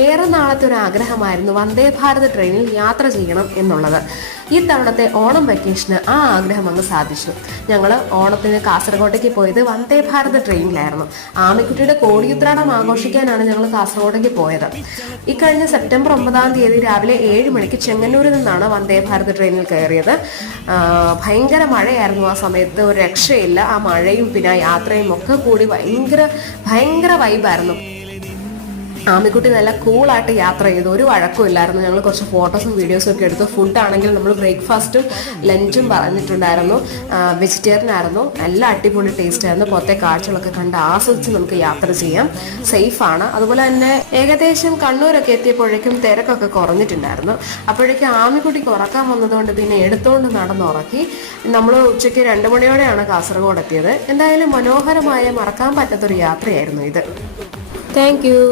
ഏറെ നാളത്തെ ഒരു ആഗ്രഹമായിരുന്നു വന്ദേ ഭാരത് ട്രെയിനിൽ യാത്ര ചെയ്യണം എന്നുള്ളത്. ഈ തവണത്തെ ഓണം വെക്കേഷന് ആ ആഗ്രഹം അങ്ങ് സാധിച്ചു. ഞങ്ങൾ ഓണത്തിന് കാസർഗോട്ടേക്ക് പോയത് വന്ദേ ഭാരത് ട്രെയിനിലായിരുന്നു. ആമിക്കുട്ടിയുടെ കോടിയുത്രാടം ആഘോഷിക്കാനാണ് ഞങ്ങൾ കാസർഗോട്ടേക്ക് പോയത്. ഇക്കഴിഞ്ഞ സെപ്റ്റംബർ 9 രാവിലെ 7 മണിക്ക് ചെങ്ങന്നൂരിൽ നിന്നാണ് വന്ദേ ഭാരത് ട്രെയിനിൽ കയറിയത്. ഭയങ്കര മഴയായിരുന്നു ആ സമയത്ത്, ഒരു രക്ഷയില്ല. ആ മഴയും പിന്നെ യാത്രയും ഒക്കെ കൂടി ഭയങ്കര വൈബായിരുന്നു. ആമിക്കുട്ടി നല്ല കൂളായിട്ട് യാത്ര ചെയ്തു, ഒരു വഴക്കും ഇല്ലായിരുന്നു. ഞങ്ങൾ കുറച്ച് ഫോട്ടോസും വീഡിയോസും ഒക്കെ എടുത്തു. ഫുഡാണെങ്കിൽ നമ്മൾ ബ്രേക്ക്ഫാസ്റ്റും ലഞ്ചും പറഞ്ഞിട്ടുണ്ടായിരുന്നു. വെജിറ്റേറിയൻ ആയിരുന്നു, നല്ല അടിപൊളി ടേസ്റ്റ് ആയിരുന്നു. പുറത്തെ കാഴ്ചകളൊക്കെ കണ്ട് ആസ്വദിച്ച് നമുക്ക് യാത്ര ചെയ്യാം. സേഫാണ്. അതുപോലെ തന്നെ ഏകദേശം കണ്ണൂരൊക്കെ എത്തിയപ്പോഴേക്കും തിരക്കൊക്കെ കുറഞ്ഞിട്ടുണ്ടായിരുന്നു. അപ്പോഴേക്കും ആമിക്കുട്ടിക്ക് ഉറക്കാൻ വന്നതുകൊണ്ട് പിന്നെ എടുത്തുകൊണ്ട് നടന്നുറക്കി. നമ്മൾ ഉച്ചയ്ക്ക് 2 മണിയോടെയാണ് കാസർഗോഡ് എത്തിയത്. എന്തായാലും മനോഹരമായ മറക്കാൻ പറ്റാത്തൊരു യാത്രയായിരുന്നു ഇത്. Thank you.